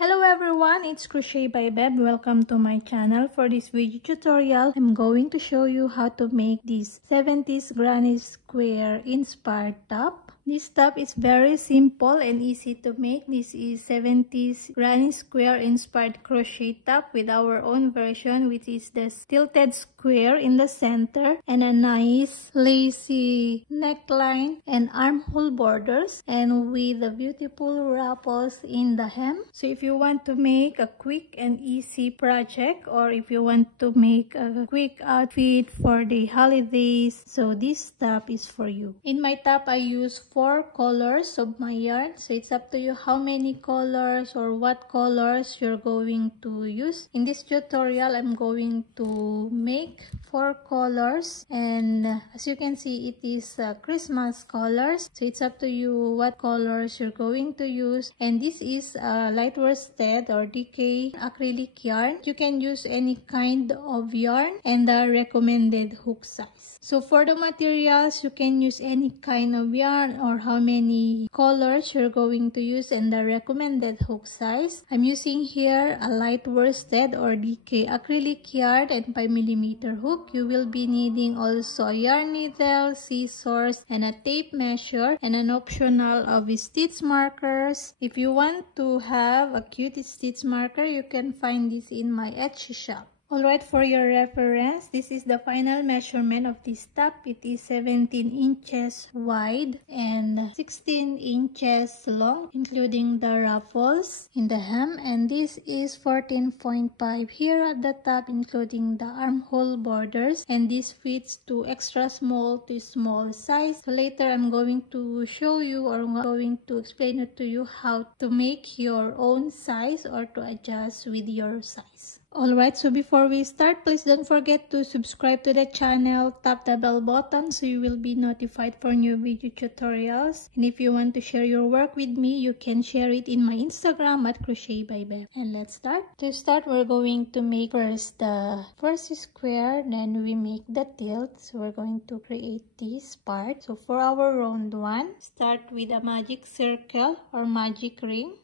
Hello everyone, it's Crochet by BEV. Welcome to my channel. For this video tutorial, I'm going to show you how to make this 70s granny square inspired top. This top is very simple and easy to make. This is 70s granny square inspired crochet top with our own version, which is the tilted square in the center and a nice lacy neckline and armhole borders, and with the beautiful ruffles in the hem. So if you want to make a quick and easy project, or if you want to make a quick outfit for the holidays, so this top is for you. In my top, I use 4 colors of my yarn, so it's up to you how many colors or what colors you're going to use. In this tutorial, I'm going to make 4 colors, and as you can see, it is Christmas colors, so it's up to you what colors you're going to use. And this is light worsted or DK acrylic yarn. You can use any kind of yarn and the recommended hook size. So for the materials, you can use any kind of yarn or how many colors you're going to use and the recommended hook size. I'm using here a light worsted or DK acrylic yarn and 5mm hook. You will be needing also a yarn needle, scissors, and a tape measure, and an optional of stitch markers. If you want to have a cute stitch marker, you can find this in my Etsy shop. Alright, for your reference, this is the final measurement of this top. It is 17 inches wide and 16 inches long, including the ruffles in the hem. And this is 14.5 here at the top, including the armhole borders. And this fits to extra small to small size. So later, I'm going to show you, or I'm going to explain it to you how to make your own size or to adjust with your size. Alright, so before we start, please don't forget to subscribe to the channel, tap the bell button so you will be notified for new video tutorials. And if you want to share your work with me, you can share it in my Instagram at Crochet by BEV. And let's start. To start, we're going to make first the first square, then we make the tilt. So we're going to create this part. So for our round one, start with a magic circle or magic ring.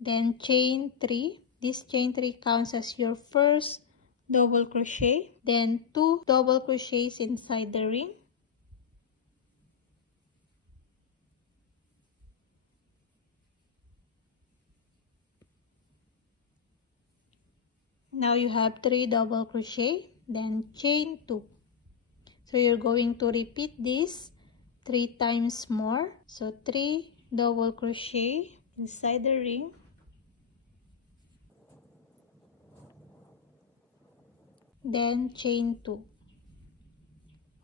Then chain 3. This chain 3 counts as your first double crochet. Then 2 double crochets inside the ring. Now you have 3 double crochet, then chain 2. So you're going to repeat this 3 times more. So 3 double crochet inside the ring. Then chain 2.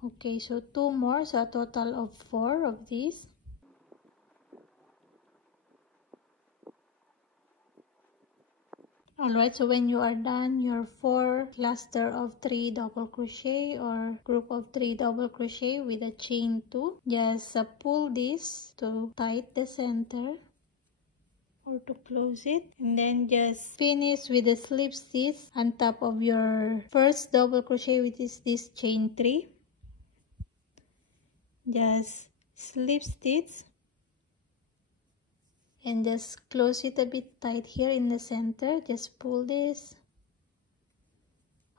Okay, so 2 more, so a total of 4 of these. Alright, so when you are done your 4 cluster of 3 double crochet or group of 3 double crochet with a chain 2, just pull this to tight the center or to close it, and then just finish with the slip stitch on top of your first double crochet, which is this chain 3. Just slip stitch and just close it a bit tight here in the center. Just pull this.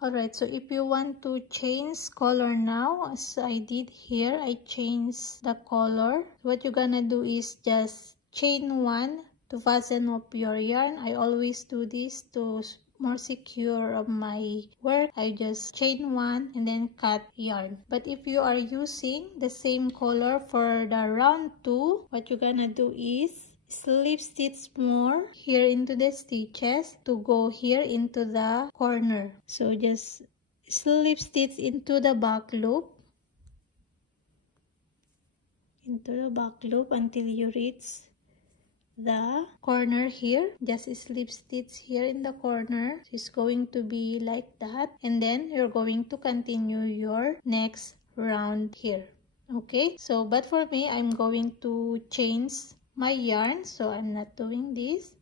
Alright, so if you want to change color now, as I did here, I changed the color. What you're gonna do is just chain 1 to fasten up your yarn. I always do this to more secure of my work. I just chain 1 and then cut yarn. But if you are using the same color for the round 2, what you're gonna do is slip stitch more here into the stitches to go here into the corner. So just slip stitch into the back loop, until you reach the corner here. Just slip stitch here in the corner. So it's going to be like that, and then you're going to continue your next round here. Okay, so but for me, I'm going to change my yarn, so I'm not doing this.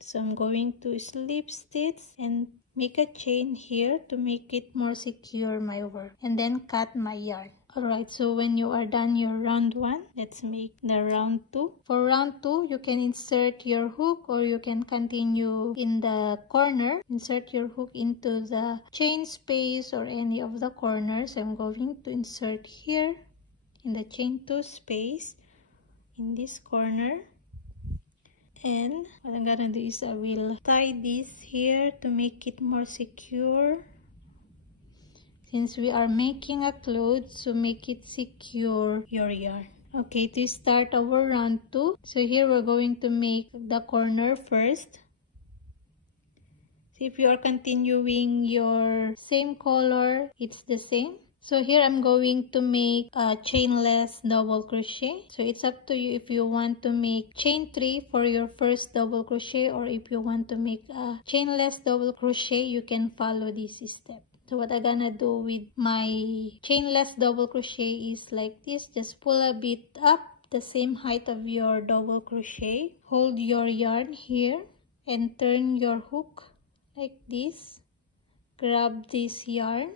So I'm going to slip stitch and make a chain here to make it more secure my work, and then cut my yarn. Alright, so when you are done your round 1, let's make the round 2. For round 2, you can insert your hook or you can continue in the corner. Insert your hook into the chain space or any of the corners. I'm going to insert here in the chain 2 space in this corner. And what I'm gonna do is I will tie this here to make it more secure. Since we are making a cloth, so make it secure your yarn. Okay, to start our round 2, so here we're going to make the corner first. So if you are continuing your same color, it's the same. So here I'm going to make a chainless double crochet. So it's up to you if you want to make chain 3 for your first double crochet, or if you want to make a chainless double crochet, you can follow this step. So what I'm gonna do with my chainless double crochet is like this. Just pull a bit up the same height of your double crochet. Hold your yarn here and turn your hook like this. Grab this yarn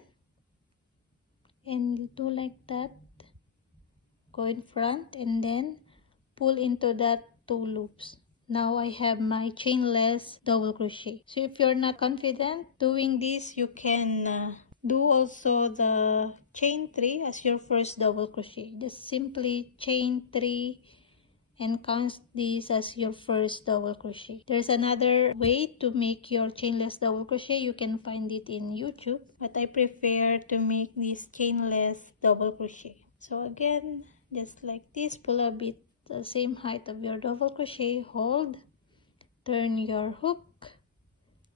and do like that. Go in front and then pull into that 2 loops. Now I have my chainless double crochet. So if you're not confident doing this, you can do also the chain 3 as your first double crochet. Just simply chain 3 and count this as your first double crochet. There's another way to make your chainless double crochet. You can find it in YouTube, but I prefer to make this chainless double crochet. So again, just like this, pull a bit the same height of your double crochet, hold, turn your hook,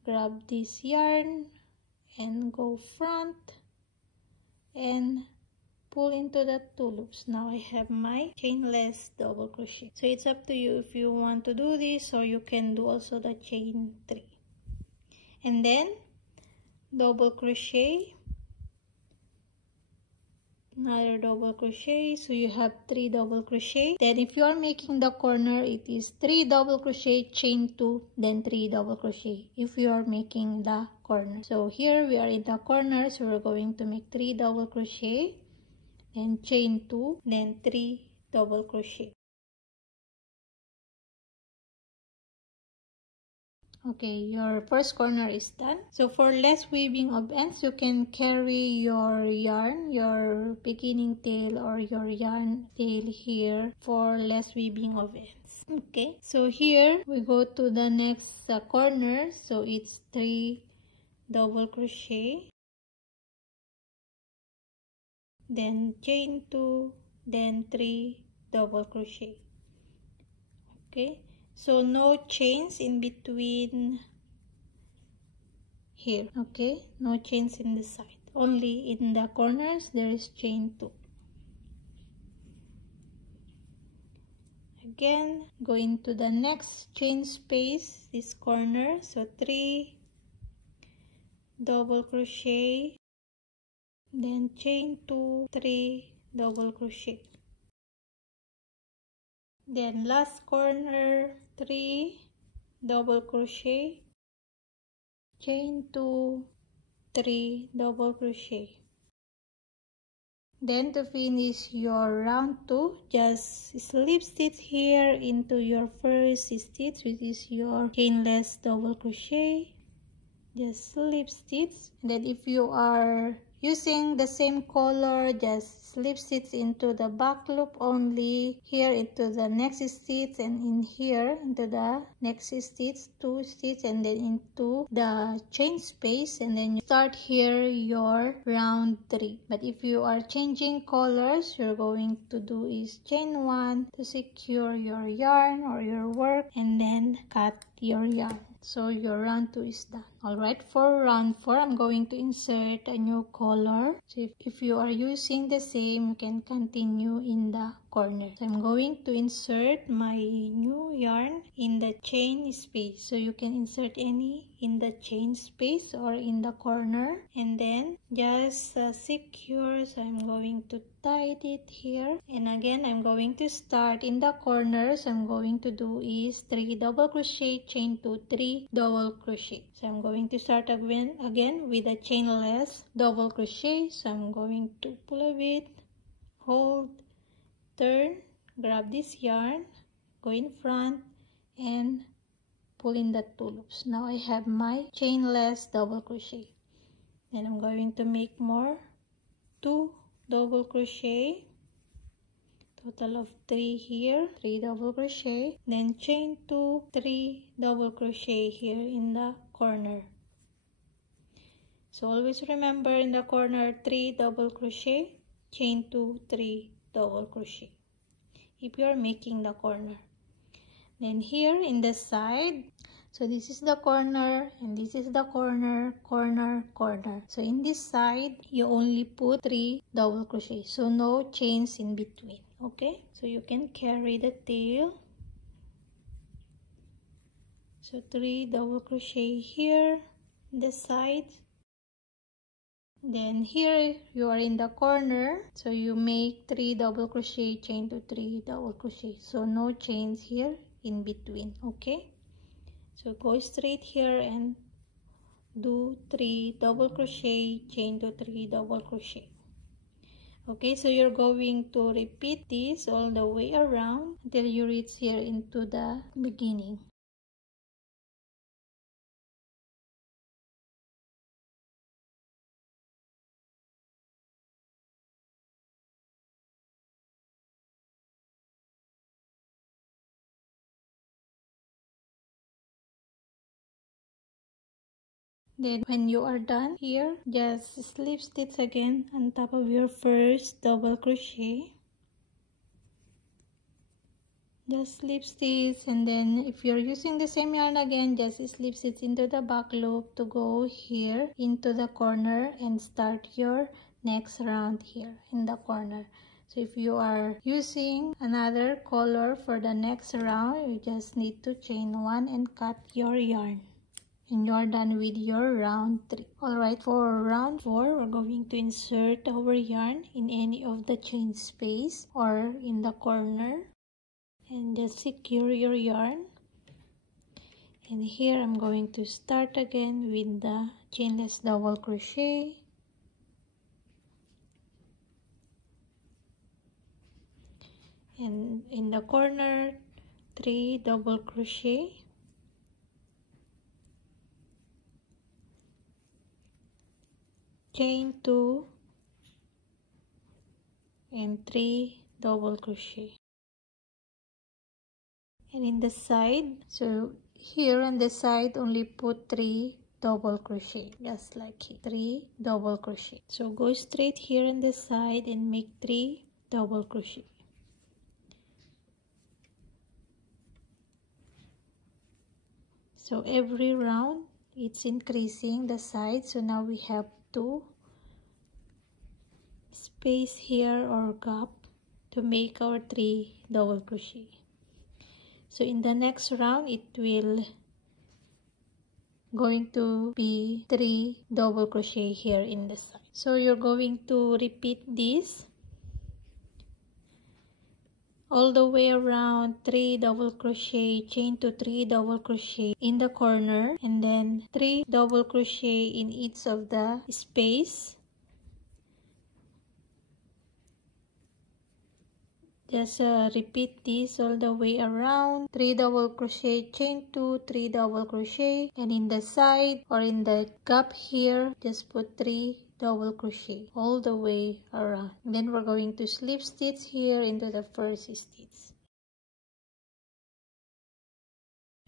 grab this yarn and go front and pull into the 2 loops. Now I have my chainless double crochet. So it's up to you if you want to do this, or you can do also the chain 3. And then double crochet, another double crochet, so you have 3 double crochet. Then if you are making the corner, it is 3 double crochet, chain 2, then 3 double crochet if you are making the corner. So here we are in the corner, so we're going to make 3 double crochet, then chain 2, then 3 double crochet. Okay, your first corner is done. So for less weaving of ends, you can carry your yarn, your beginning tail or your yarn tail here for less weaving of ends. Okay, so here we go to the next corner. So it's 3 double crochet, then chain 2, then 3 double crochet. Okay, so no chains in between here. Okay, no chains in the side, only in the corners there is chain 2. Again, go into the next chain space, this corner, so 3 double crochet, then chain 2, 3 double crochet. Then last corner, 3 double crochet, chain 2, 3 double crochet. Then to finish your round 2, just slip stitch here into your first stitch, which is your chainless double crochet. Just slip stitch. Then if you are using the same color, just slip stitch into the back loop only, here into the next stitch, and in here into the next stitch, 2 stitch, and then into the chain space, and then you start here your round 3. But if you are changing colors, you're going to do is chain 1 to secure your yarn or your work, and then cut your yarn. So your round 2 is done. Alright, for round 4, I'm going to insert a new color. So if you are using the same, you can continue in the corner. So I'm going to insert my new yarn in the chain space. So you can insert any in the chain space or in the corner, and then just secure. So I'm going to tie it here, and again I'm going to start in the corner. So I'm going to do is 3 double crochet, chain 2, 3 3 double crochet. So I'm going to start again with a chainless double crochet. So I'm going to pull a bit, hold, turn, grab this yarn, go in front and pull in the 2 loops. Now I have my chainless double crochet. Then I'm going to make more 2 double crochet, total of 3 here, 3 double crochet, then chain 2, 3 double crochet here in the corner. So always remember, in the corner 3 double crochet, chain 2, 3 double crochet if you are making the corner. Then here in the side, so this is the corner and this is the corner, corner, corner. So in this side you only put 3 double crochet, so no chains in between. Okay, so you can carry the tail. So 3 double crochet here in the side. Then here you are in the corner, so you make 3 double crochet, chain to 3 double crochet, so no chains here in between. Okay, so go straight here and do 3 double crochet, chain to 3 double crochet. Okay, so you're going to repeat this all the way around until you reach here into the beginning. Then when you are done here, just slip stitch again on top of your first double crochet. Just slip stitch, and then if you're using the same yarn again, just slip stitch into the back loop to go here into the corner and start your next round here in the corner. So if you are using another color for the next round, you just need to chain 1 and cut your yarn. And you're done with your round 3. Alright, for round 4, we're going to insert our yarn in any of the chain space or in the corner. And just secure your yarn. And here I'm going to start again with the chainless double crochet. And in the corner, 3 double crochet. Chain 2 and 3 double crochet. And in the side, so here on the side only put 3 double crochet, just like here, 3 double crochet. So go straight here on the side and make 3 double crochet. So every round it's increasing the side, so now we have 2 space here or gap to make our 3 double crochet. So in the next round it will going to be 3 double crochet here in the side. So you're going to repeat this all the way around, 3 double crochet, chain to 3 double crochet in the corner, and then 3 double crochet in each of the space. Just repeat this all the way around, 3 double crochet, chain 2, 3 double crochet, and in the side or in the gap here just put 3 double crochet all the way around. Then we're going to slip stitch here into the first stitch.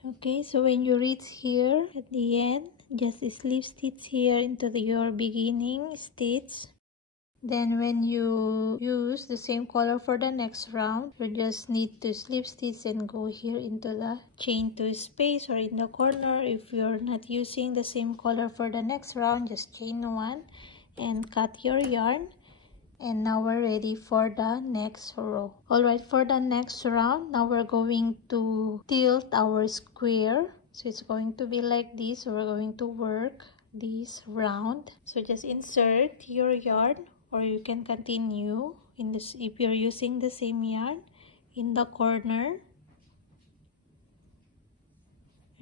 Okay, so when you reach here at the end, just slip stitch here into your beginning stitch. Then when you use the same color for the next round, you just need to slip stitch and go here into the chain 2 space or in the corner. If you're not using the same color for the next round, just chain 1 and cut your yarn. And now we're ready for the next row. Alright, for the next round, now we're going to tilt our square. So it's going to be like this. So we're going to work this round. So just insert your yarn, or you can continue in this if you're using the same yarn in the corner,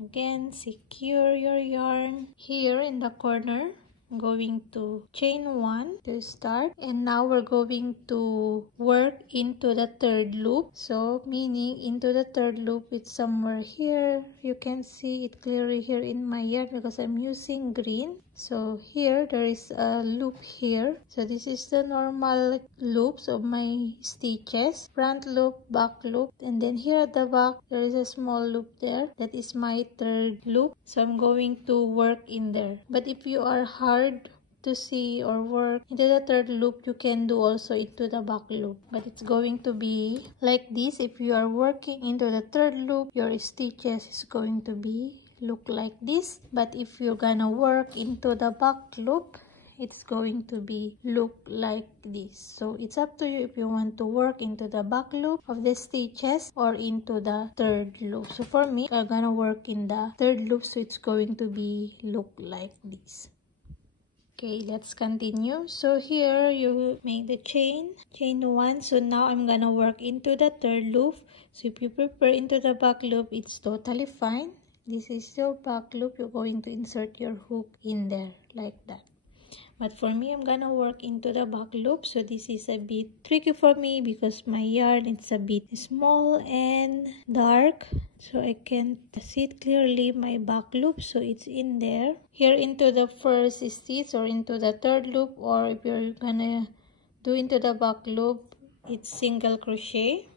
Again, secure your yarn here in the corner. I'm going to chain 1 to start, and now we're going to work into the third loop. So meaning into the third loop, it's somewhere here. You can see it clearly here in my yarn because I'm using green. So here there is a loop here. So this is the normal loops of my stitches, front loop, back loop, and then here at the back there is a small loop there. That is my third loop. So I'm going to work in there. But if you are hard to see or work into the third loop, you can do also into the back loop, but it's going to be like this. If you are working into the third loop, your stitches is going to be look like this, but if you're gonna work into the back loop, it's going to be look like this. So it's up to you if you want to work into the back loop of the stitches or into the third loop. So for me, I'm gonna work in the third loop, so it's going to be look like this. Okay, let's continue. So here you make the chain 1. So now I'm gonna work into the third loop. So if you prepare into the back loop, it's totally fine. This is your back loop. You're going to insert your hook in there like that. But for me, I'm gonna work into the back loop. So this is a bit tricky for me because my yarn is a bit small and dark. So I can't see it clearly my back loop. So it's in there. Here into the first stitch or into the third loop, or if you're gonna do into the back loop, it's single crochet.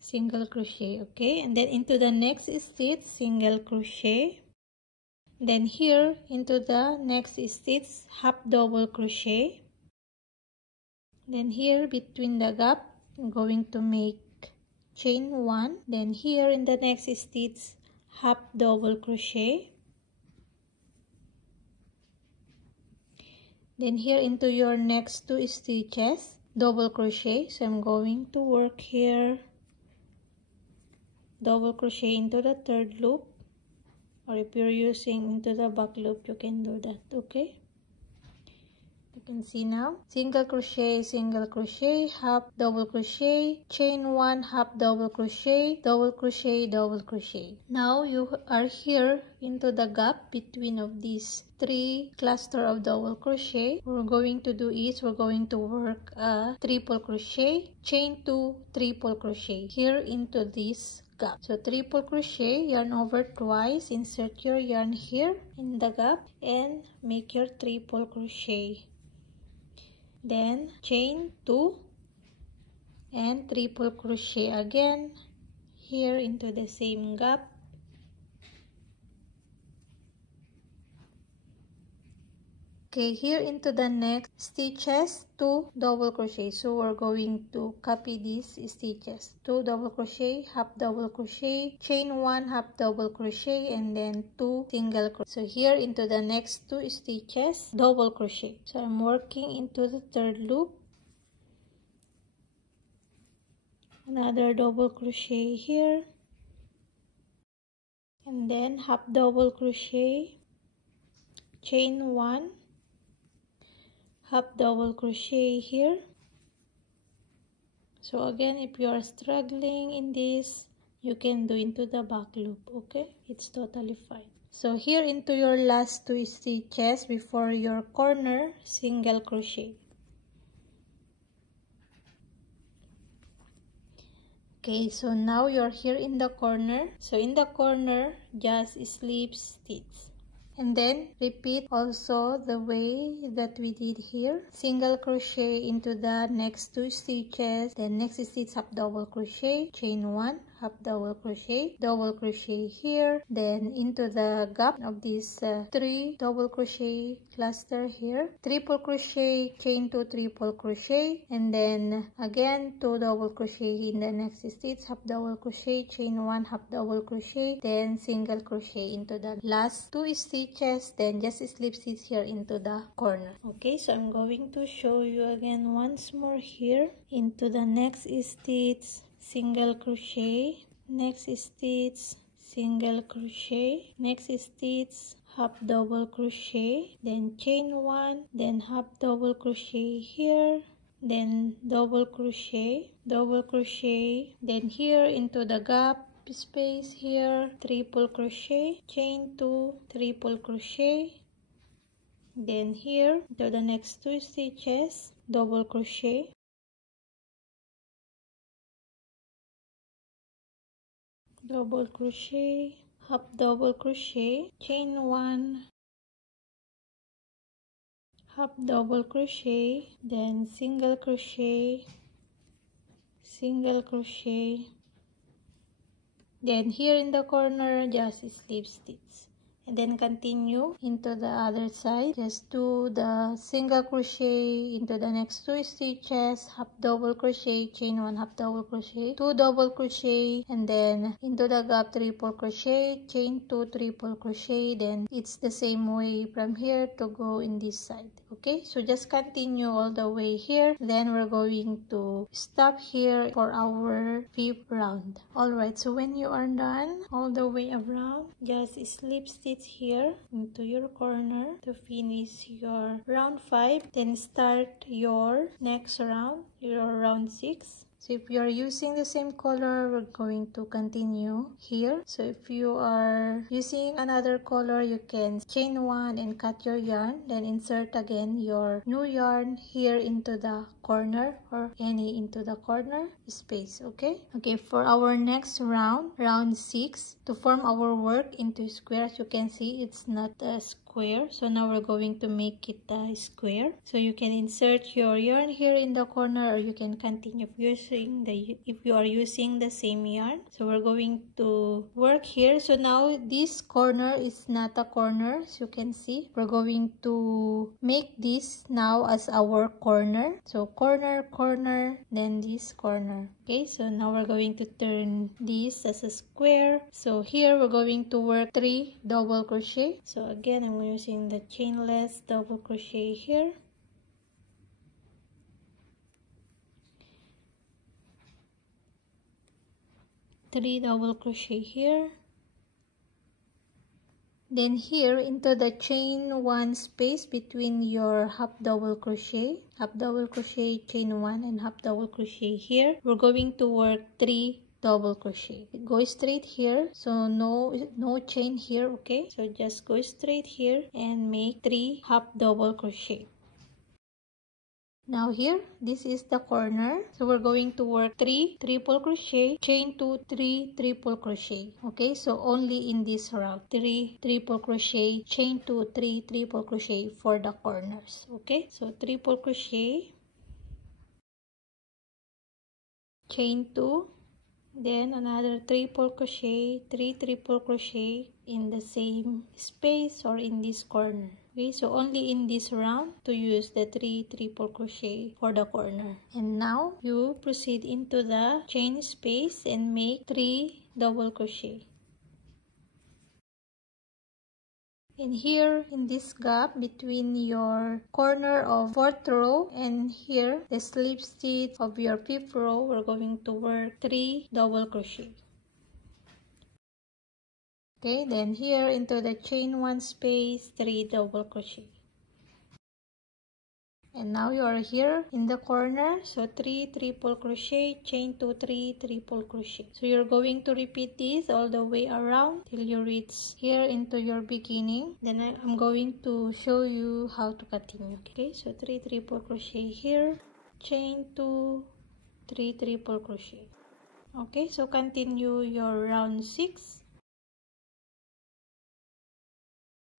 Single crochet, okay, and then into the next stitch, single crochet. Then here into the next stitch, half double crochet. Then here between the gap, I'm going to make chain 1. Then here in the next stitch, half double crochet. Then here into your next 2 stitches, double crochet. So I'm going to work here double crochet into the third loop, or if you're using into the back loop, you can do that. Okay, you can see now, single crochet, half double crochet, chain 1, half double crochet, double crochet, double crochet. Now you are here into the gap between of these 3 cluster of double crochet. What we're going to do is we're going to work a triple crochet, chain 2, triple crochet here into this gap. So triple crochet, yarn over twice, insert your yarn here in the gap and make your triple crochet. Then chain 2 and triple crochet again here into the same gap. Okay, here into the next stitches, 2 double crochet. So we're going to copy these stitches, 2 double crochet, half double crochet, chain 1, half double crochet, and then 2 single crochet. So here into the next 2 stitches, double crochet. So I'm working into the third loop, another double crochet here, and then half double crochet, chain 1, half double crochet here. So again, if you are struggling in this, you can do into the back loop. Okay, it's totally fine. So here into your last 2 stitches before your corner, single crochet. Okay, so now you're here in the corner. So in the corner, just slip stitch. And then repeat also the way that we did here. Single crochet into the next 2 stitches. Then next stitch, half double crochet, chain 1, half double crochet here. Then into the gap of this 3 double crochet cluster here. Triple crochet, chain 2, triple crochet. And then again 2 double crochet in the next stitch, half double crochet, chain 1, half double crochet. Then single crochet into the last 2 stitches, then just slip stitch here into the corner. Okay, so I'm going to show you again once more here. Into the next stitch, single crochet, next stitch, single crochet, next stitch, half double crochet, then chain 1, then half double crochet here, then double crochet, then here into the gap, space here, triple crochet, chain 2, triple crochet, then here to the next 2 stitches, double crochet, double crochet, half double crochet, chain 1, half double crochet, then single crochet, single crochet, then here in the corner just slip stitch, and then continue into the other side. Just do the single crochet into the next 2 stitches, half double crochet, chain 1, half double crochet, 2 double crochet, and then into the gap triple crochet, chain 2, triple crochet. Then it's the same way from here to go in this side. Okay, so just continue all the way here, then we're going to stop here for our 5th round. Alright, so when you are done all the way around, just slip stitch here into your corner to finish your round 5. Then start your next round, your round 6. So if you are using the same color, we're going to continue here. So if you are using another color, you can chain 1 and cut your yarn, then insert again your new yarn here into the corner or any into the corner space. Okay, for our next round, round 6, to form our work into squares, you can see it's not a square, so now we're going to make it a square. So you can insert your yarn here in the corner, or you can continue if you are using the same yarn. So we're going to work here. So now this corner is not a corner, as you can see. We're going to make this now as our corner. So corner, then this corner. Okay, so now we're going to turn this as a square. So here we're going to work 3 double crochet. So again, I'm using the chainless double crochet here, 3 double crochet here, then here into the chain 1 space between your half double crochet, chain 1 and half double crochet here, we're going to work 3 double crochet. Go straight here, so no chain here. Okay, so just go straight here and make 3 half double crochet. Now here, this is the corner, so we're going to work 3 triple crochet, chain 2, 3 triple crochet. Okay, so only in this round, 3 triple crochet, chain 2, 3 triple crochet for the corners. Okay, so triple crochet, chain 2, then another triple crochet, 3 triple crochet in the same space or in this corner. Okay, so only in this round to use the 3 triple crochet for the corner. And now you proceed into the chain space and make 3 double crochet. And here in this gap between your corner of 4th row and here the slip stitch of your 5th row, we're going to work 3 double crochet. Okay, then here into the chain 1 space, 3 double crochet. And now you are here in the corner, so 3 triple crochet, chain 2, 3 triple crochet. So you're going to repeat this all the way around till you reach here into your beginning. Then I'm going to show you how to continue. Okay, so 3 triple crochet here, chain 2, 3 triple crochet. Okay, so continue your round 6.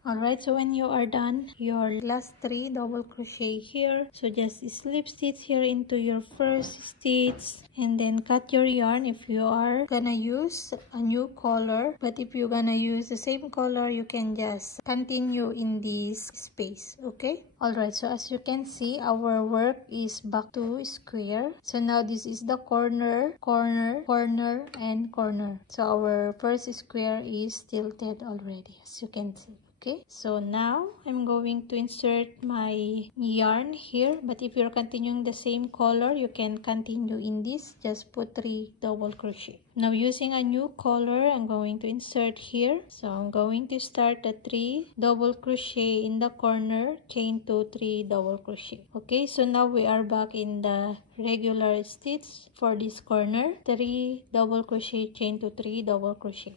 Alright, so when you are done your last 3 double crochet here, so just slip stitch here into your first stitch and then cut your yarn if you are gonna use a new color. But if you're gonna use the same color, you can just continue in this space. Okay, alright, so as you can see, our work is back to square. So now this is the corner, and corner. So our first square is tilted already, as you can see. Okay, so now I'm going to insert my yarn here, but if you're continuing the same color, you can continue in this. Just put 3 double crochet. Now using a new color, I'm going to insert here. So I'm going to start the 3 double crochet in the corner, chain 2, 3 double crochet. Okay, so now we are back in the regular stitch for this corner. 3 double crochet, chain 2, 3 double crochet.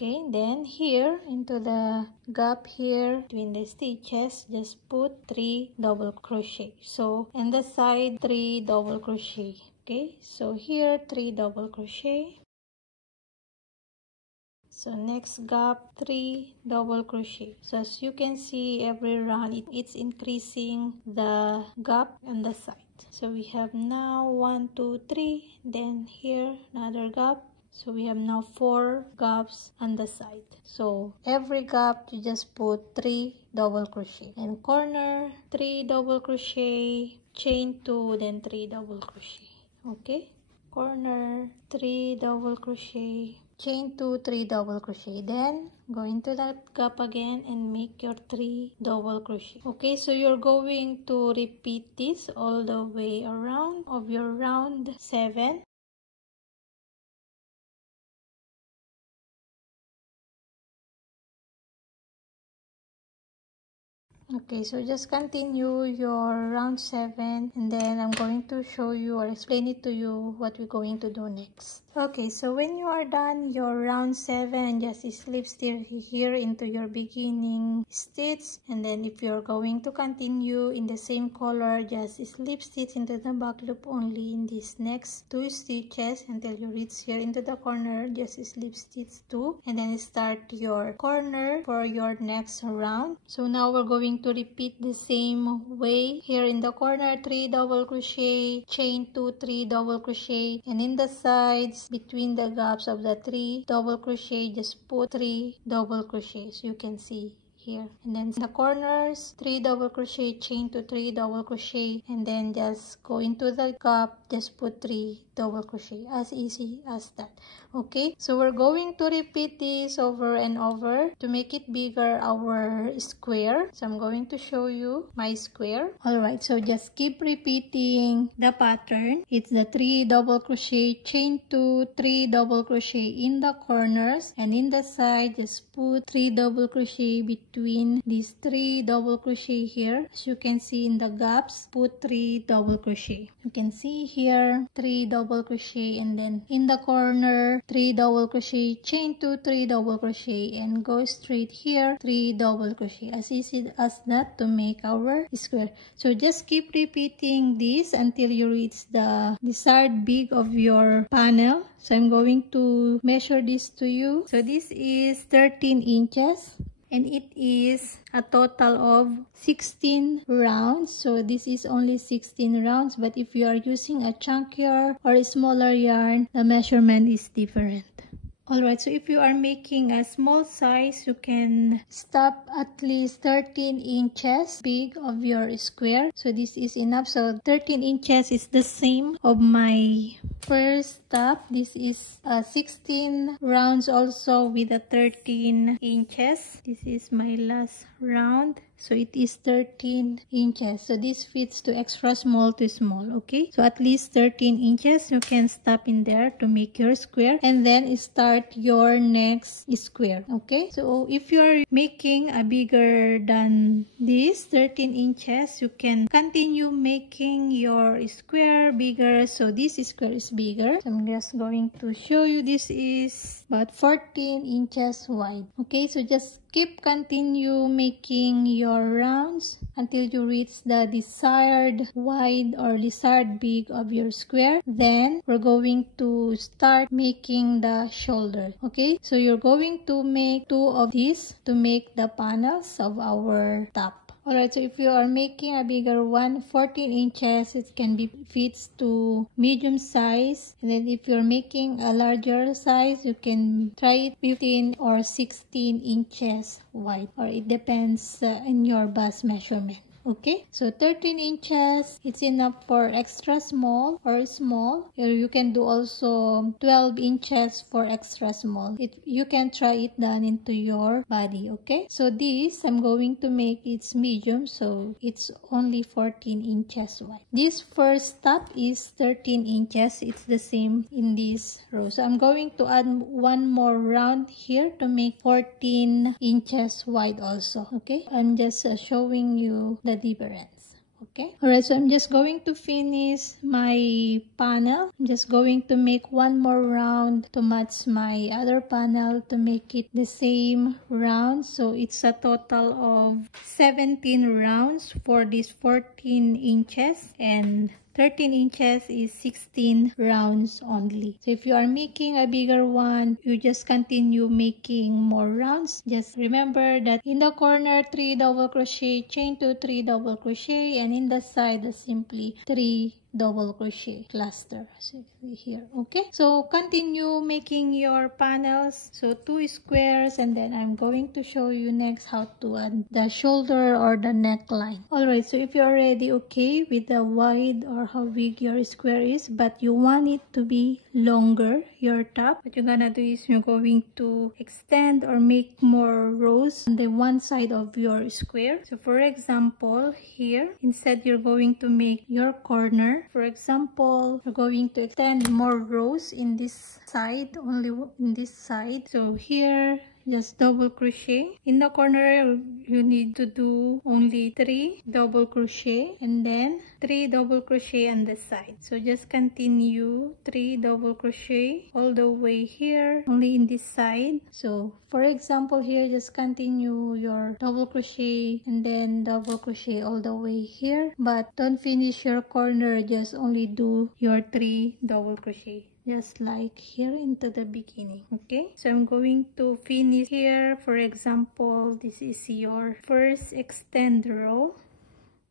Okay, then here into the gap here between the stitches, just put 3 double crochet. So in the side 3 double crochet. Okay, so here 3 double crochet. So next gap 3 double crochet. So as you can see, every round it's increasing the gap on the side. So we have now 1, 2, 3. Then here another gap. So we have now 4 gaps on the side. So every gap you just put 3 double crochet. And corner 3 double crochet, chain 2, then 3 double crochet. Okay, corner 3 double crochet, chain 2, 3 double crochet. Then go into that gap again and make your 3 double crochet. Okay, so you're going to repeat this all the way around of your round 7. Okay, so just continue your round 7, and then I'm going to show you or explain it to you what we're going to do next. Okay, so when you are done your round 7, just slip stitch here into your beginning stitch, and then if you're going to continue in the same color, just slip stitch into the back loop only in these next 2 stitches until you reach here into the corner. Just slip stitch 2 and then start your corner for your next round. So now we're going to repeat the same way. Here in the corner 3 double crochet, chain 2, 3 double crochet, and in the sides between the gaps of the 3 double crochet, just put 3 double crochet. So you can see here, and then the corners 3 double crochet, chain 2, 3 double crochet, and then just go into the gap, just put 3 double crochet. As easy as that. Okay, so we're going to repeat this over and over to make it bigger, our square. So I'm going to show you my square. Alright, so just keep repeating the pattern. It's the 3 double crochet, chain 2, 3 double crochet in the corners, and in the side just put 3 double crochet between these 3 double crochet here. As you can see in the gaps, put 3 double crochet. You can see here 3 double crochet, and then in the corner 3 double crochet, chain 2, 3 double crochet, and go straight here 3 double crochet. As easy as that to make our square. So just keep repeating this until you reach the desired big of your panel. So I'm going to measure this to you. So this is 13 inches. And it is a total of 16 rounds. So this is only 16 rounds, but if you are using a chunkier or a smaller yarn, the measurement is different. Alright, so if you are making a small size, you can stop at least 13 inches big of your square. So this is enough. So 13 inches is the same of my first stop. This is 16 rounds also with a 13 inches. This is my last round. So it is 13 inches. So this fits to extra small to small. Okay, so at least 13 inches. You can stop in there to make your square, and then start your next square. Okay, so if you are making a bigger than this 13 inches, you can continue making your square bigger. So this square is bigger. So I'm just going to show you. This is about 14 inches wide. Okay, so just continue making your rounds until you reach the desired wide or desired big of your square. Then we're going to start making the shoulder. Okay, so you're going to make 2 of these to make the panels of our top. Alright, so if you are making a bigger one, 14 inches, it can be fits to medium size. And then if you're making a larger size, you can try it 15 or 16 inches wide, or it depends in your bust measurement. Okay, so 13 inches, it's enough for extra small or small, or you can do also 12 inches for extra small. You can try it done into your body. Okay, so this I'm going to make it's medium, so it's only 14 inches wide. This first top is 13 inches. It's the same in this row, so I'm going to add one more round here to make 14 inches wide also. Okay, I'm just showing you the difference. Okay, alright, so I'm just going to finish my panel. I'm just going to make one more round to match my other panel to make it the same round. So it's a total of 17 rounds for this 14 inches, and 13 inches is 16 rounds only. So if you are making a bigger one, you just continue making more rounds. Just remember that in the corner 3 double crochet, chain 2, 3 double crochet, and in the side simply 3 double crochet cluster. So here, okay, so continue making your panels, so 2 squares, and then I'm going to show you next how to add the shoulder or the neckline. Alright, so if you're already okay with the wide or how big your square is, but you want it to be longer, your top, what you're gonna do is you're going to extend or make more rows on the one side of your square. So for example, here, instead you're going to make your corner. For example, you're going to extend more rows in this side, only in this side. So here, just double crochet. In the corner, you need to do only 3 double crochet and then 3 double crochet on the side. So just continue 3 double crochet all the way here, only in this side. So for example, here, just continue your double crochet and then double crochet all the way here, but don't finish your corner, just only do your 3 double crochet, just like here into the beginning. Okay, so I'm going to finish here. For example, this is your first extend row.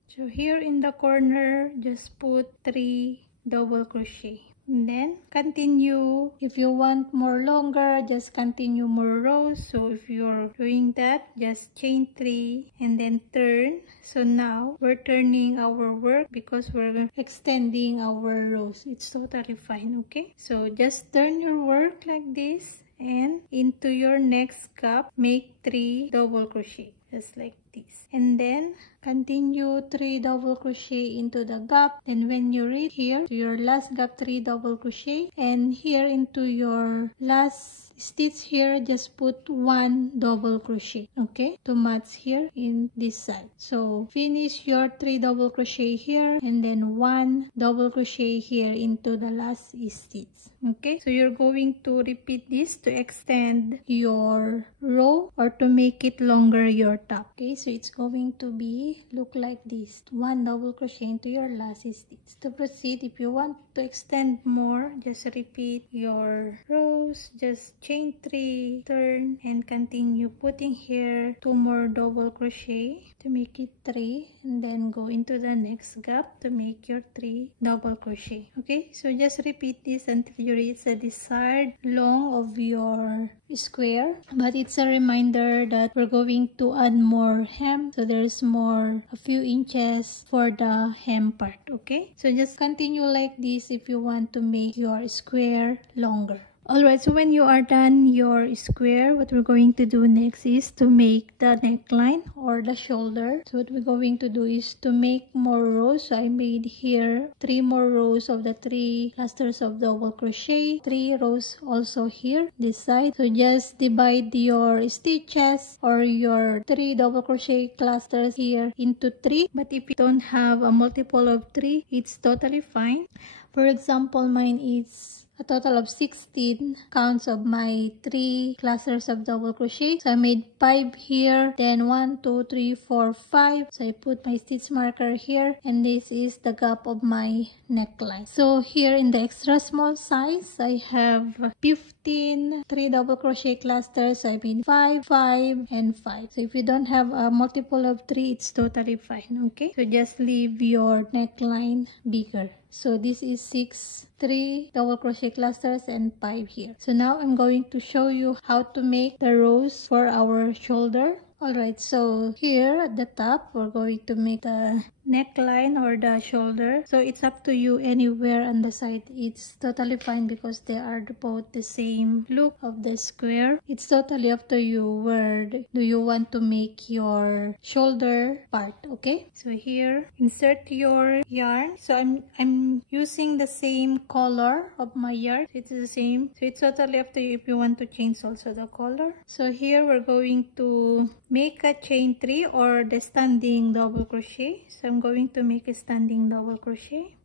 So here in the corner, just put 3 double crochet. And then continue. If you want more longer, just continue more rows. So if you're doing that, just chain 3 and then turn. So now we're turning our work because we're extending our rows. It's totally fine. Okay, so just turn your work like this, and into your next gap make 3 double crochet, just like this, and then continue 3 double crochet into the gap. Then when you reach here to your last gap, 3 double crochet, and here into your last stitch here, just put 1 double crochet, okay, to match here in this side. So finish your 3 double crochet here and then 1 double crochet here into the last stitch. Okay, so you're going to repeat this to extend your row or to make it longer your top. Okay, so it's going to be look like this: 1 double crochet into your last stitch. To proceed, if you want to extend more, just repeat your rows, just chain 3, turn, and continue putting here 2 more double crochet to make it 3, and then go into the next gap to make your 3 double crochet. Okay, so just repeat this until you reach the desired long of your square. But it's a reminder that we're going to add more hem, so there's more, a few inches for the hem part. Okay, so just continue like this if you want to make your square longer. Alright, so when you are done your square, what we're going to do next is to make the neckline or the shoulder. So what we're going to do is to make more rows. So I made here 3 more rows of the 3 clusters of double crochet, 3 rows also here this side. So just divide your stitches or your 3 double crochet clusters here into 3. But if you don't have a multiple of 3, it's totally fine. For example, mine is a total of 16 counts of my 3 clusters of double crochet. So I made 5 here, then 1, 2, 3, 4, 5. So I put my stitch marker here, and this is the gap of my neckline. So here in the extra small size, I have 15 3 double crochet clusters. So I made 5, 5, and 5. So if you don't have a multiple of 3, it's totally fine. Okay, so just leave your neckline bigger. So this is 6 3 double crochet clusters and 5 here. So now I'm going to show you how to make the rows for our shoulder. Alright, so here at the top, we're going to make the neckline or the shoulder. So it's up to you anywhere on the side. It's totally fine because they are both the same look of the square. It's totally up to you where do you want to make your shoulder part, okay? So here, insert your yarn. So I'm using the same color of my yarn. It's the same. So it's totally up to you if you want to change also the color. So here we're going to make a chain 3 or the standing double crochet. So I'm going to make a standing double crochet,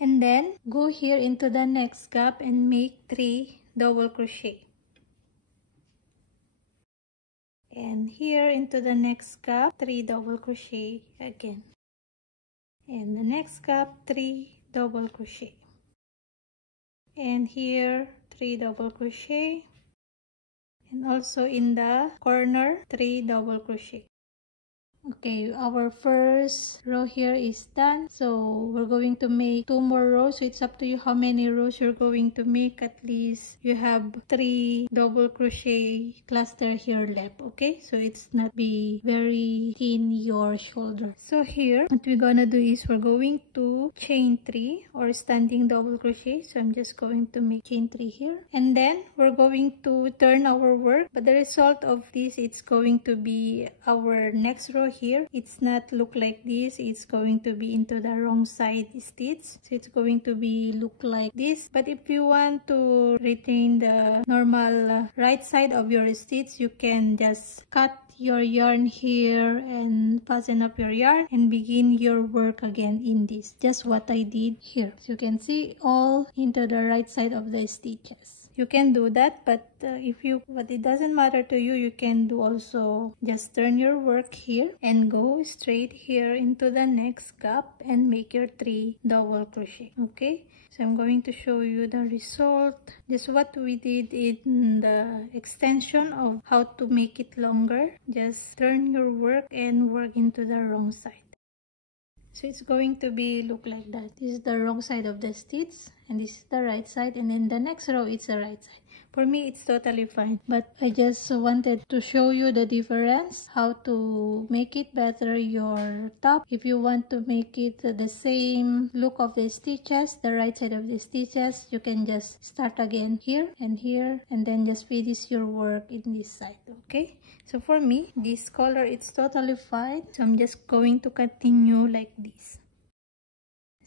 and then go here into the next gap and make 3 double crochet, and here into the next gap 3 double crochet again, and the next gap 3 double crochet, and here 3 double crochet, and also in the corner 3 double crochet. Okay, our first row here is done. So we're going to make 2 more rows. So it's up to you how many rows you're going to make. At least you have 3 double crochet cluster here left. Okay, so it's not be very thin your shoulder. So here what we're gonna do is we're going to chain 3 or standing double crochet. So I'm just going to make chain 3 here, and then we're going to turn our work. But the result of this, it's going to be our next row here. It's not look like this. It's going to be into the wrong side stitch. So it's going to be look like this. But if you want to retain the normal right side of your stitch, you can just cut your yarn here and fasten up your yarn and begin your work again in this. Just what I did here. So you can see all into the right side of the stitches. You can do that, but but it doesn't matter to you, you can do also just turn your work here and go straight here into the next gap and make your 3 double crochet. Okay, so I'm going to show you the result. Just what we did in the extension of how to make it longer. Just turn your work and work into the wrong side. So it's going to be look like that. This is the wrong side of the stitch and this is the right side, and then the next row it's the right side. For me, it's totally fine, but I just wanted to show you the difference, how to make it better your top. If you want to make it the same look of the stitches, the right side of the stitches, you can just start again here, and then just finish your work in this side. Okay, so for me, this color, it's totally fine. So I'm just going to continue like this.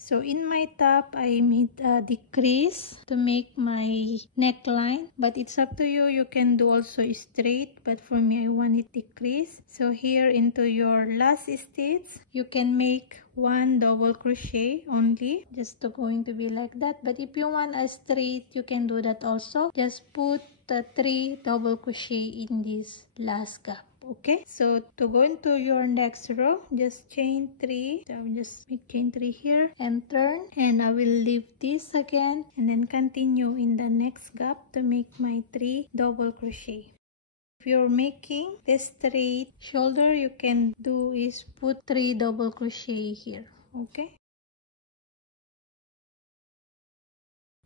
So in my top, I made a decrease to make my neckline, but it's up to you. You can do also straight, but for me, I want it decrease. So here into your last stitch, you can make 1 double crochet only, just to going to be like that. But if you want a straight, you can do that also. Just put 3 double crochet in this last gap. Okay, so to go into your next row, just chain 3. So I will just make chain 3 here and turn, and I will leave this again and then continue in the next gap to make my 3 double crochet. If you're making this straight shoulder, you can do is put 3 double crochet here. Okay,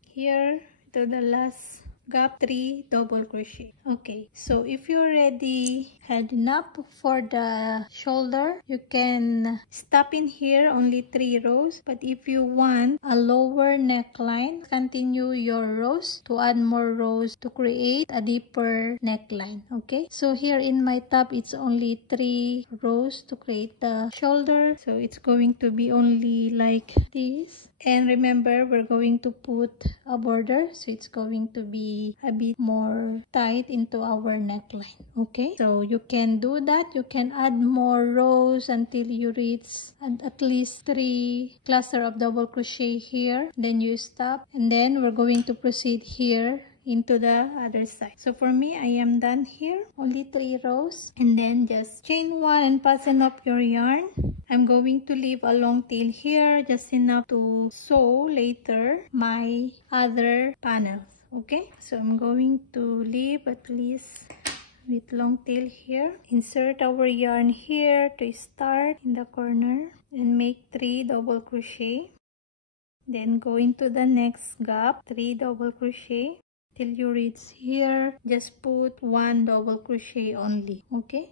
here to the last gap 3 double crochet. Okay, so if you're ready had enough for the shoulder, you can stop in here only 3 rows. But if you want a lower neckline, continue your rows to add more rows to create a deeper neckline. Okay, so here in my top, it's only 3 rows to create the shoulder, so it's going to be only like this. And remember, we're going to put a border, so it's going to be a bit more tight into our neckline. Okay, so you can do that. You can add more rows until you reach at least 3 cluster of double crochet here. Then you stop, and then we're going to proceed here into the other side. So for me, I am done here, only 3 rows, and then just chain 1 and fasten up your yarn. I'm going to leave a long tail here, just enough to sew later my other panels. Okay, so I'm going to leave at least with long tail here. Insert our yarn here to start in the corner and make 3 double crochet. Then go into the next gap, 3 double crochet till you reach here. Just put 1 double crochet only. Okay,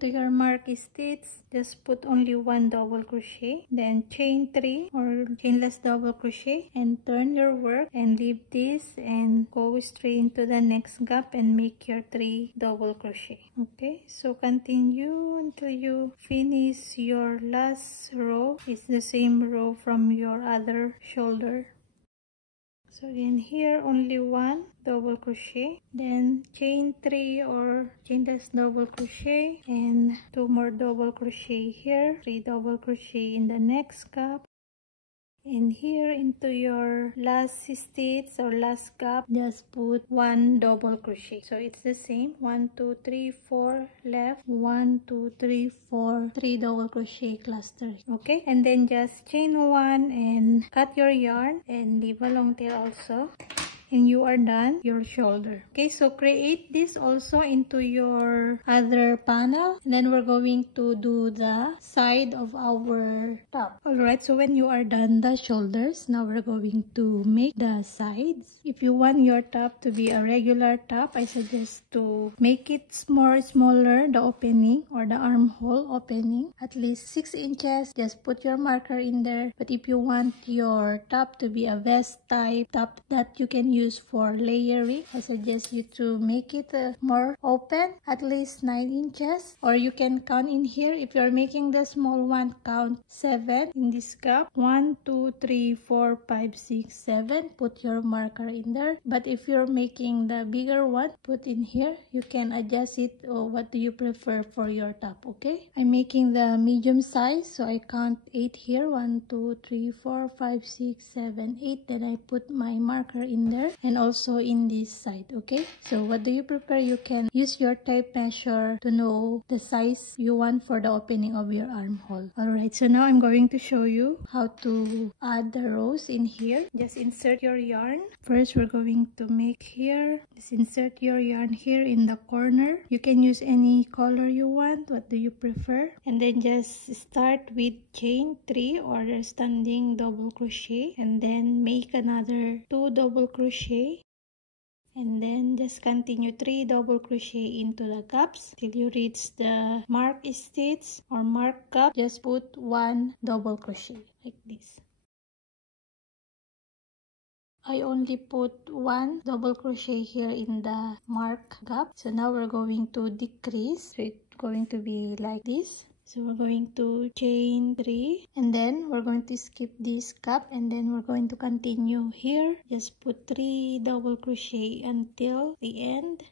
To your mark stitch, just put only 1 double crochet, then chain 3 or chainless double crochet and turn your work and leave this and go straight into the next gap and make your 3 double crochet. Okay, so continue until you finish your last row. It's the same row from your other shoulder. So in here only 1 double crochet, then chain 3 or chainless double crochet and 2 more double crochet here, 3 double crochet in the next gap. And here into your last stitch or last gap, just put 1 double crochet. So it's the same, 1 2 3 4 left, 1 2 3 4, 3 double crochet clusters. Okay, and then just chain 1 and cut your yarn and leave a long tail also. And you are done your shoulder. Okay, so create this also into your other panel, and then we're going to do the side of our top. All right, so when you are done the shoulders, now we're going to make the sides. If you want your top to be a regular top, I suggest to make it smaller, the opening or the armhole opening, at least 6 inches. Just put your marker in there. But if you want your top to be a vest type top that you can use for layering, I suggest you to make it more open, at least 9 inches, or you can count in here. If you're making the small one, count 7 in this gap. 1 2 3 4 5 6 7. Put your marker in there. But if you're making the bigger one, put in here. You can adjust it, or what do you prefer for your top. Okay, I'm making the medium size, so I count 8 here. 1 2 3 4 5 6 7 8. Then I put my marker in there, and also in this side. Okay, so what do you prefer? You can use your tape measure to know the size you want for the opening of your armhole. All right, so now I'm going to show you how to add the rows in here. Just insert your yarn. First, we're going to make here. Just insert your yarn here in the corner. You can use any color you want. What do you prefer? And then just start with chain 3 or standing double crochet, and then make another 2 double crochet, and then just continue 3 double crochet into the gaps till you reach the mark stitch or mark gap. Just put 1 double crochet like this. I only put 1 double crochet here in the mark gap. So now we're going to decrease. So it's going to be like this. So we're going to chain 3, and then we're going to skip this gap, and then we're going to continue here. Just put 3 double crochet until the end.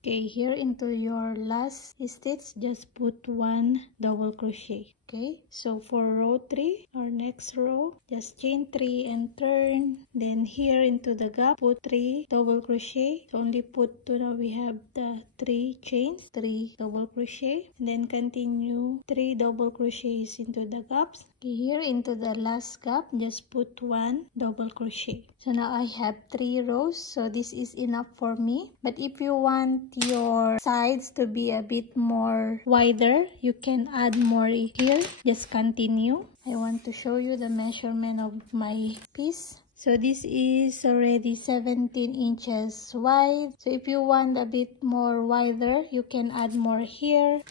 Okay, here into your last stitch, just put 1 double crochet. Okay, so for row 3 or next row, just chain 3 and turn. Then here into the gap, put 3 double crochet. So only put 2. Now we have the 3 chains, 3 double crochet, and then continue 3 double crochets into the gaps. Okay, here into the last gap, just put 1 double crochet. So now I have 3 rows, so this is enough for me. But if you want your sides to be a bit more wider, you can add more here. Just continue. I want to show you the measurement of my piece. So this is already 17 inches wide. So if you want a bit more wider, you can add more here.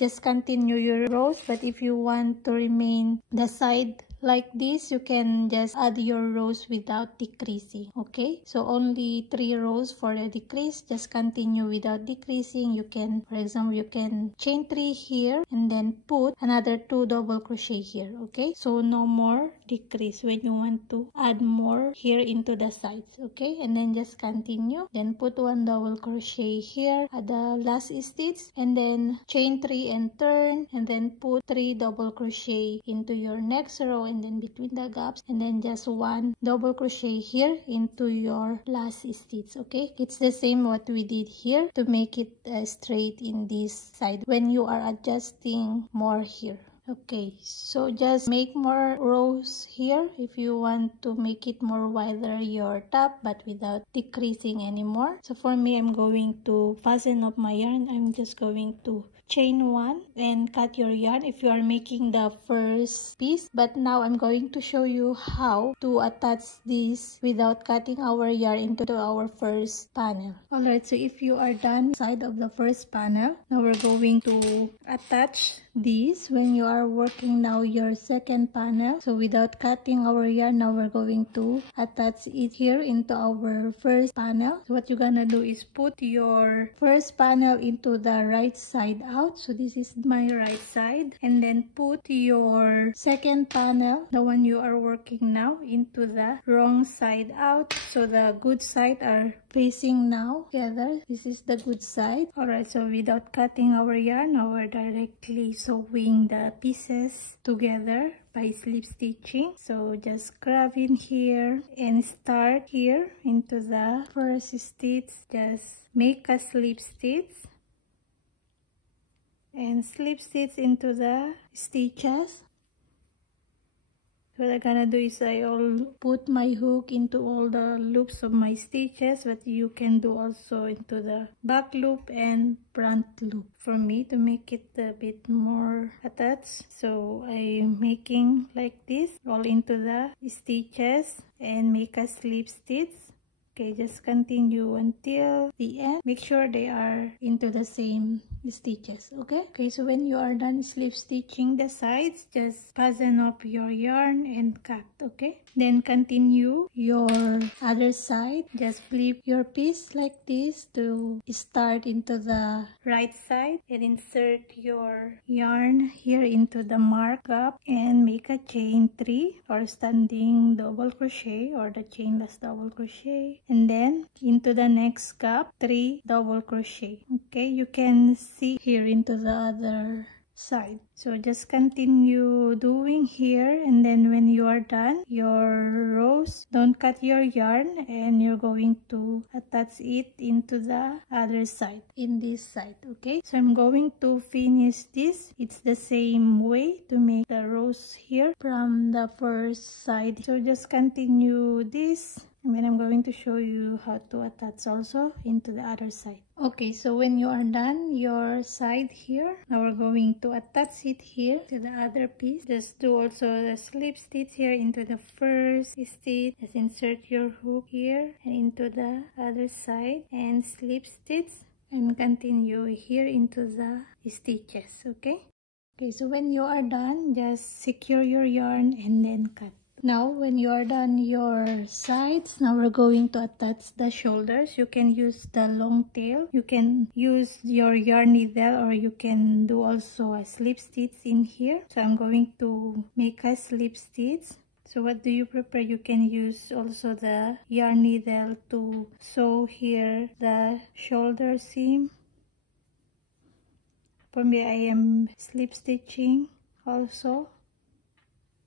Just continue your rows. But if you want to remain the side like this, you can just add your rows without decreasing. Okay, so only 3 rows for the decrease. Just continue without decreasing. You can, for example, you can chain 3 here and then put another 2 double crochet here. Okay, so no more decrease when you want to add more here into the sides. Okay, and then just continue, then put 1 double crochet here at the last stitch, and then chain 3 and turn, and then put 3 double crochet into your next row, and then between the gaps, and then just 1 double crochet here into your last stitch. Okay, it's the same what we did here to make it straight in this side when you are adjusting more here. Okay, so just make more rows here if you want to make it more wider your top, but without decreasing anymore. So for me, I'm going to fasten up my yarn. I'm just going to chain 1 and cut your yarn if you are making the first piece. But now I'm going to show you how to attach this without cutting our yarn into our first panel. Alright, so if you are done side of the first panel, now we're going to attach this when you are working now your second panel. So without cutting our yarn, now we're going to attach it here into our first panel. So what you're gonna do is put your first panel into the right side out. So this is my right side, and then put your second panel, the one you are working now, into the wrong side out. So the good side are facing now together. This is the good side. Alright, so without cutting our yarn, now we're directly sewing the pieces together by slip stitching. So just grab in here and start here into the first stitch. Just make a slip stitch and slip stitch into the stitches. What I'm gonna do is I'll put my hook into all the loops of my stitches, but you can do also into the back loop and front loop. For me, to make it a bit more attached, so I'm making like this, roll into the stitches and make a slip stitch. Okay, just continue until the end. Make sure they are into the same stitches. Okay, so when you are done slip stitching the sides, just fasten up your yarn and cut. Okay, then continue your other side. Just flip your piece like this to start into the right side and insert your yarn here into the mark gap and make a chain 3 or standing double crochet or the chainless double crochet, and then into the next gap 3 double crochet. Okay, you can see here into the other side. So just continue doing here, and then when you are done your rows, don't cut your yarn and you're going to attach it into the other side, in this side. Okay, so I'm going to finish this. It's the same way to make the rows here from the first side. So just continue this, and then I'm going to show you how to attach also into the other side. Okay, so when you are done your side here, now we're going to attach it here to the other piece. Just do also the slip stitch here into the first stitch. Just insert your hook here and into the other side and slip stitch and continue here into the stitches. Okay, so when you are done, just secure your yarn and then cut. Now when you are done your sides, now we're going to attach the shoulders. You can use the long tail, you can use your yarn needle, or you can do also a slip stitch in here. So I'm going to make a slip stitch. So what do you prefer? You can use also the yarn needle to sew here the shoulder seam. For me, I am slip stitching also.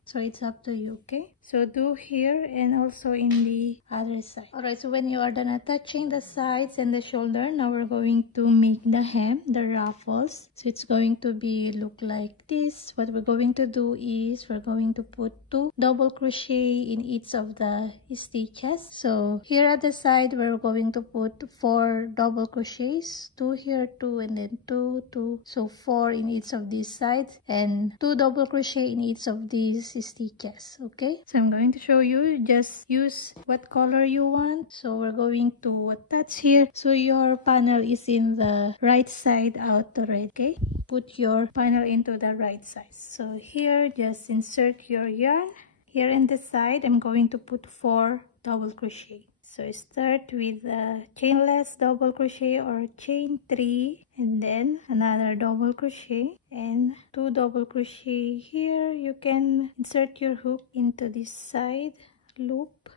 So it's up to you. Okay, so do here and also in the other side. Alright, so when you are done attaching the sides and the shoulder, now we're going to make the hem, the ruffles. So it's going to be look like this. What we're going to do is we're going to put 2 double crochet in each of the stitches. So here at the side we're going to put 4 double crochets, 2 here, 2, and then 2, 2. So 4 in each of these sides and 2 double crochet in each of these stitches. Okay, so I'm going to show you. Just use what color you want. So we're going to attach here. So your panel is in the right side out already. Okay, put your panel into the right side. So here just insert your yarn. Here in the side I'm going to put 4 double crochet. So start with a chainless double crochet or chain 3, and then another double crochet and 2 double crochet here. You can insert your hook into this side loop,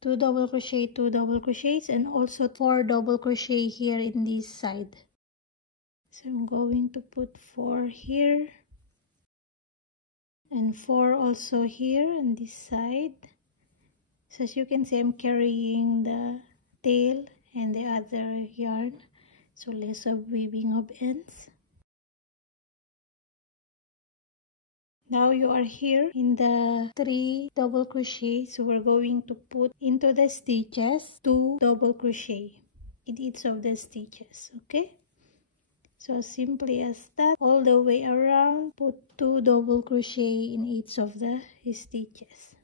2 double crochet, 2 double crochets, and also 4 double crochet here in this side. So I'm going to put 4 here and 4 also here on this side. So as you can see, I'm carrying the tail and the other yarn, so less of weaving of ends. Now you are here in the 3 double crochet, so we're going to put into the stitches 2 double crochet. in each of the stitches. Okay, so simply as that, all the way around, put 2 double crochet in each of the stitches.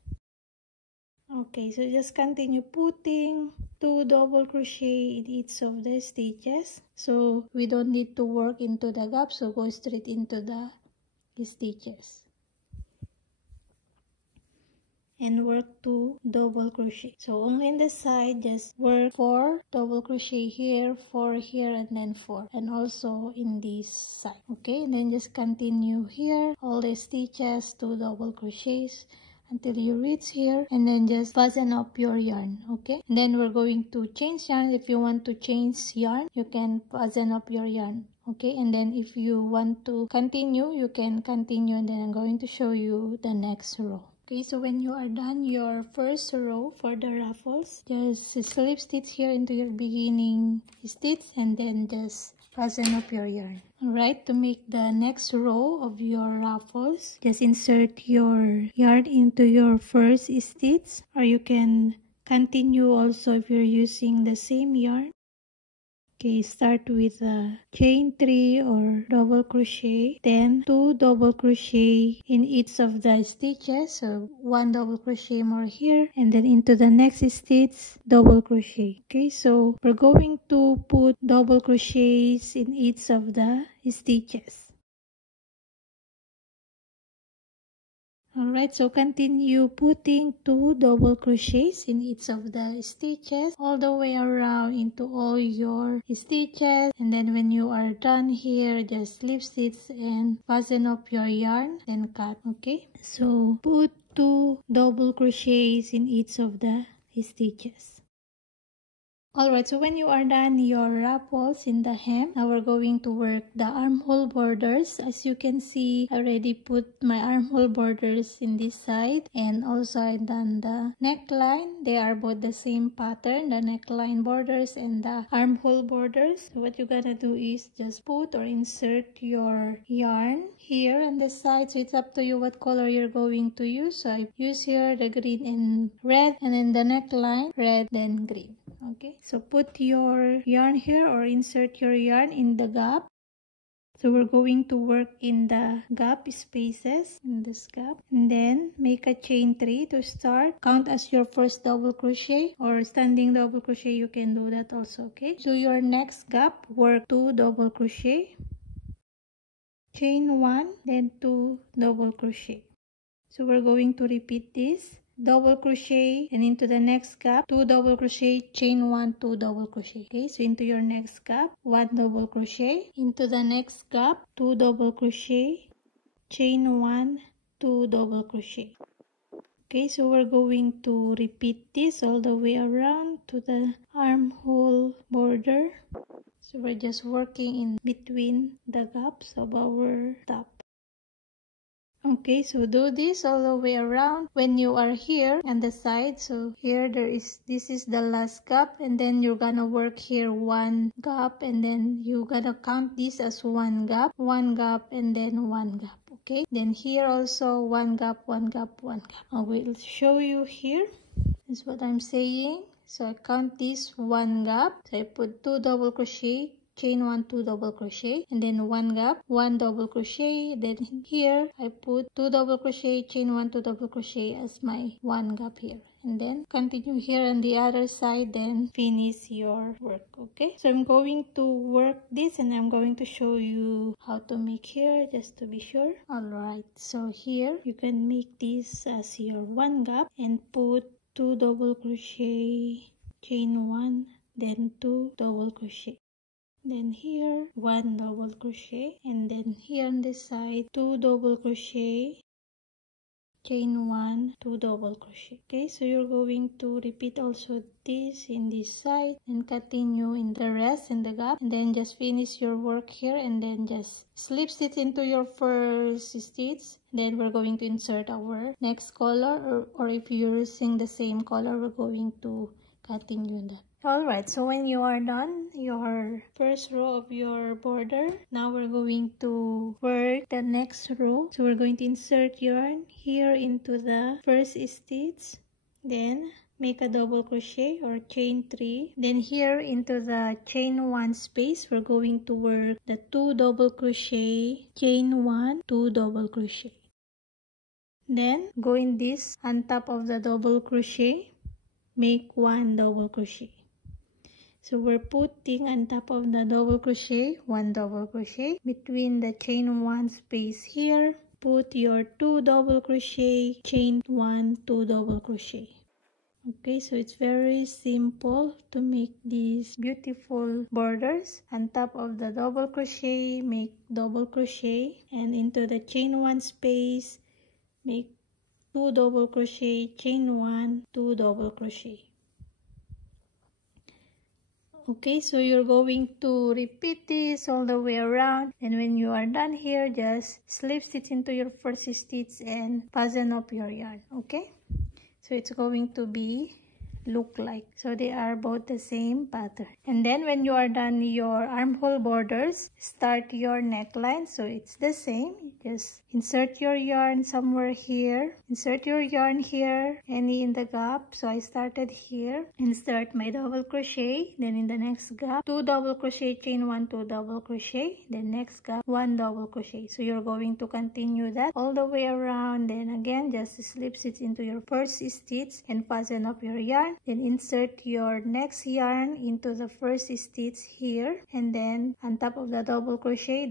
Okay, so just continue putting 2 double crochet in each of the stitches, so we don't need to work into the gap, so go straight into the stitches and work 2 double crochet. So only in the side, just work 4 double crochet here, 4 here, and then 4, and also in this side. Okay, and then just continue here, all the stitches, 2 double crochets until you reach here, and then just fasten up your yarn. Okay, and then we're going to change yarn. If you want to change yarn, you can fasten up your yarn. Okay, and then if you want to continue, you can continue, and then I'm going to show you the next row. Okay, so when you are done your first row for the ruffles, just slip stitch here into your beginning stitch and then just fasten up your yarn. Alright, to make the next row of your ruffles, just insert your yarn into your first stitch, or you can continue also if you're using the same yarn. Okay, start with a chain 3 or double crochet, then 2 double crochet in each of the stitches, so 1 double crochet more here, and then into the next stitch, double crochet. Okay, so we're going to put double crochets in each of the stitches. Alright, so continue putting 2 double crochets in each of the stitches all the way around into all your stitches, and then when you are done here, just slip stitch and fasten up your yarn, then cut. Okay, so put 2 double crochets in each of the stitches. Alright, so when you are done your ruffles in the hem, now we're going to work the armhole borders. As you can see, I already put my armhole borders in this side, and also I done the neckline. They are both the same pattern, the neckline borders and the armhole borders. So what you're gonna do is just put or insert your yarn here on the side. So it's up to you what color you're going to use. So I use here the green and red, and then the neckline red then green. Okay, so put your yarn here or insert your yarn in the gap. So we're going to work in the gap spaces, in this gap, and then make a chain 3 to start. Count as your first double crochet, or standing double crochet, you can do that also. Okay, so your next gap, work 2 double crochet, chain 1, then 2 double crochet. So we're going to repeat this. Double crochet, and into the next gap 2 double crochet, chain 1, 2 double crochet. Okay, so into your next gap 1 double crochet, into the next gap 2 double crochet, chain 1, 2 double crochet. Okay, so we're going to repeat this all the way around to the armhole border. So we're just working in between the gaps of our top. Okay, so do this all the way around. When you are here on the side, so here this is the last gap, and then you're gonna work here 1 gap, and then you're gonna count this as 1 gap, 1 gap, and then 1 gap. Okay, then here also 1 gap, 1 gap, 1 gap. I will show you here. That's what I'm saying. So I count this 1 gap, so I put 2 double crochet, chain 1, 2 double crochet, and then 1 gap, 1 double crochet. Then here I put 2 double crochet, chain 1, 2 double crochet as my 1 gap here, and then continue here on the other side, then finish your work. Okay, so I'm going to work this, and I'm going to show you how to make here just to be sure. Alright, so here you can make this as your 1 gap and put 2 double crochet, chain 1, then 2 double crochet. Then here 1 double crochet, and then here on this side 2 double crochet, chain 1, 2 double crochet. Okay, so you're going to repeat also this in this side and continue in the rest in the gap, and then just finish your work here, and then just slip stitch into your first stitch. Then we're going to insert our next color, or if you're using the same color, we're going to continue that. Alright, so when you are done your first row of your border, now we're going to work the next row. So we're going to insert yarn here into the first stitch, then make a double crochet or chain 3. Then here into the chain 1 space, we're going to work the 2 double crochet, chain 1, 2 double crochet. Then go in this on top of the double crochet, make 1 double crochet. So we're putting on top of the double crochet 1 double crochet. Between the chain 1 space here, put your 2 double crochet, chain 1, 2 double crochet. Okay, so it's very simple to make these beautiful borders. On top of the double crochet, make double crochet, and into the chain 1 space, make 2 double crochet, chain 1, 2 double crochet. Okay, so you're going to repeat this all the way around, and when you are done here, just slip stitch into your first stitch and fasten up your yarn. Okay, so it's going to be look like, so they are both the same pattern. And then when you are done your armhole borders, start your neckline. So it's the same, just insert your yarn somewhere here, insert your yarn here, any in the gap. So I started here and start my double crochet, then in the next gap 2 double crochet, chain 1, 2 double crochet, then next gap 1 double crochet. So you're going to continue that all the way around. Then again, just slip stitch into your first stitch and fasten up your yarn. Then insert your next yarn into the first stitch here, and then on top of the double crochet,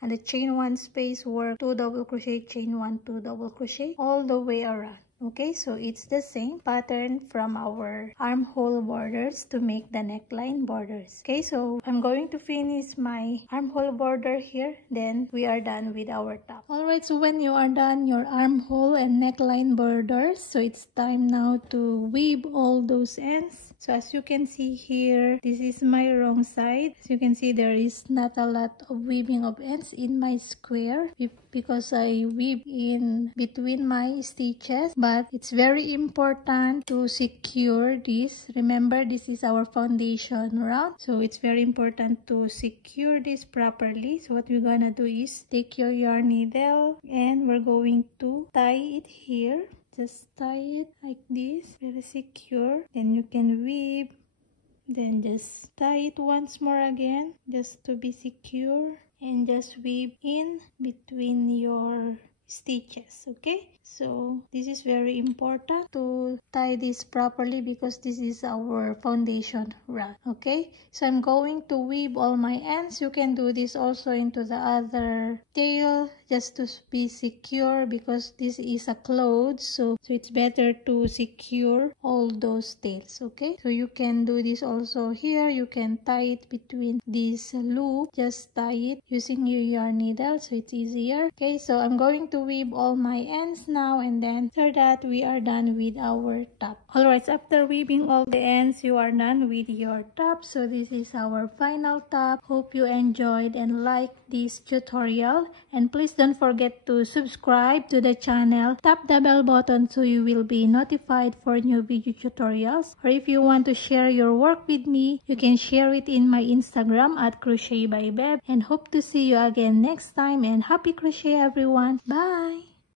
and the chain 1 space, work 2 double crochet, chain 1, 2 double crochet all the way around. Okay, so it's the same pattern from our armhole borders to make the neckline borders. Okay, so I'm going to finish my armhole border here, then we are done with our top. Alright, so when you are done your armhole and neckline borders, so it's time now to weave all those ends. So as you can see here, this is my wrong side. As you can see, there is not a lot of weaving of ends in my square because I weave in between my stitches. But it's very important to secure this. Remember, this is our foundation round, so it's very important to secure this properly. So what we're gonna do is take your yarn needle and we're going to tie it here. Just tie it like this, very secure. Then you can weave, then just tie it once more again just to be secure, and just weave in between your stitches. Okay, so this is very important to tie this properly because this is our foundation run. Okay, so I'm going to weave all my ends. You can do this also into the other tail just to be secure because this is a cloth, so it's better to secure all those tails. Okay, so you can do this also here. You can tie it between this loop, just tie it using your yarn needle so it's easier. Okay, so I'm going to weave all my ends now, and then after that we are done with our top. Alright, so after weaving all the ends, you are done with your top. So this is our final top. Hope you enjoyed and liked this tutorial, and please don't forget to subscribe to the channel. Tap the bell button so you will be notified for new video tutorials. Or if you want to share your work with me, you can share it in my Instagram at Crochet by BEV. And hope to see you again next time, and happy crochet everyone. Bye!